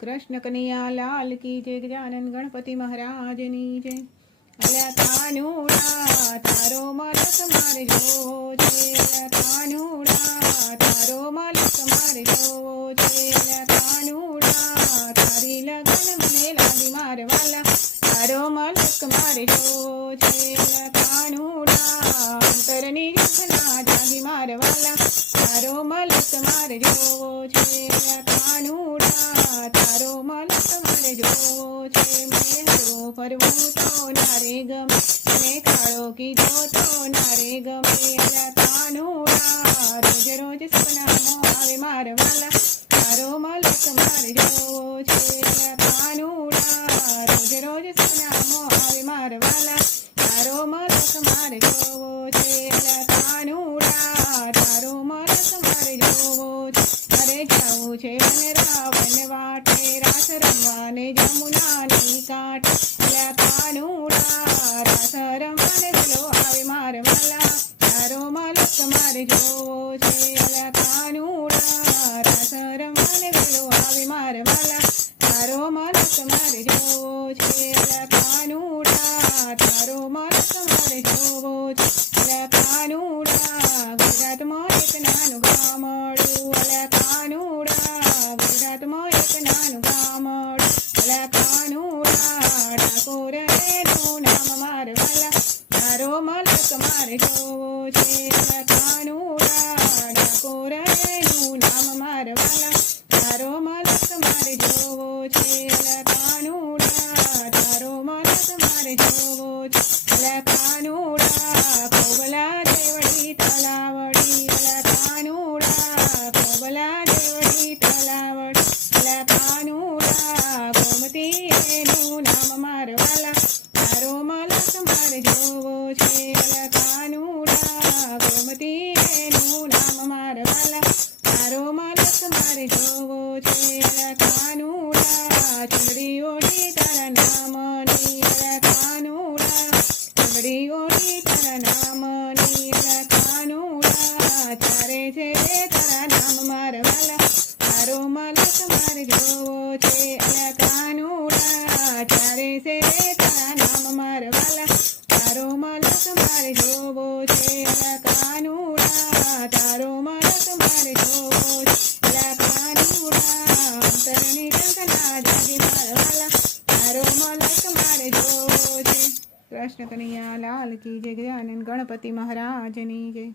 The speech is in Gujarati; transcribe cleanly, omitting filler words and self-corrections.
कृष्ण कन्हैया लाल की जय। गजानन गणपति महाराज नी जय। अल्या कानुड़ा तारो मलक मारे जोवो छे। अल्या कानुड़ा तारो मलक मारे जोवो छे। अल्या कानुड़ा तारी लगन मने लागी मारे वाला तारो मलक मारे जोवो छे। अल्या कानुड़ा अंतरनी रचना जागी मारे वाला तारो मलक मारे जोवो छे। अल्या कानुड़ा तारो मलक मारे जोवो छे। मेहरो फरवू तो नारे गमे ने काळो कीधो तो नारे गमे। अल्या कानुड़ा रोज रोज सपनामां आवे मारे वाला तारो मलक मारे जोवो छे। अल्या कानुड़ा रोज रोज सपनामां आवे मारे वाला तारो मलक मारे जोवो छे। अल्या कानुड़ा तारो मलक मारे जोवो छे। अरे जाऊं छे वनरावन वाटे रास रमवाने जमुनानी कांठे। अल्या कानुड़ा रास रमवाने वेलो आवे मारे वाला तारो मलक मारे जोवो छे। अल्या कानुड़ा रास रमवाने वेलो आवे मारे वाला तारो मलक मारे जोवो छे। अल्या कानुड़ा तारो मलक मारे जोवो छे। अल्या कानुड़ा ગુજરાતમાં એક નાનું ગામડું। અલ્યા કાનુડા ગુજરાતમાં એક નાનું ગામડું। અલ્યા કાનુડા ઠાકોર એનું નામ મારે વાલા તારો મલક મારે જોવો છે। અલ્યા કાનુડા ઠાકોર એનું નામ મારે વાલા તારો મલક મારે જોવો છે। અલ્યા કાનુડા તારો મલક મારે જોવો છે। અલ્યા કાનુડા કોબલા દેવડી તલાવડી। અલ્યા કાનુડા કોબલા દેવડી તલાવડી। અલ્યા કાનુડા ગોમતી એનું નામ મારે વાલા તારો મલક મારે જોવો છે। અલ્યા કાનુડા ગોમતી એનું નામ મારે વાલા તારો મલક મારે જોવો છે। અલ્યા કાનુડા ચુંદડી ઓઢી તારા નામની। અલ્યા કાનુડા ચુંદડી ઓઢી તારા નામની। અલ્યા કાનુડા ચારે છે તારા નામ મારે વાલા તારો મલક મારે જોવો છે। અલ્યા કાનુડા ચારે છે તારા નામ મારે વાલા તારો મલક મારે જોવો છે। અલ્યા કાનુડા તારો મલક મારે જોવો છે। અલ્યા કાનુડા અંતરની કંકના જાગી મારે વાલા તારો મલક મારે જોવો છે। કૃષ્ણ કનૈયા લાલ કી જય। ગજાનન ગણપતિ મહારાજની જય।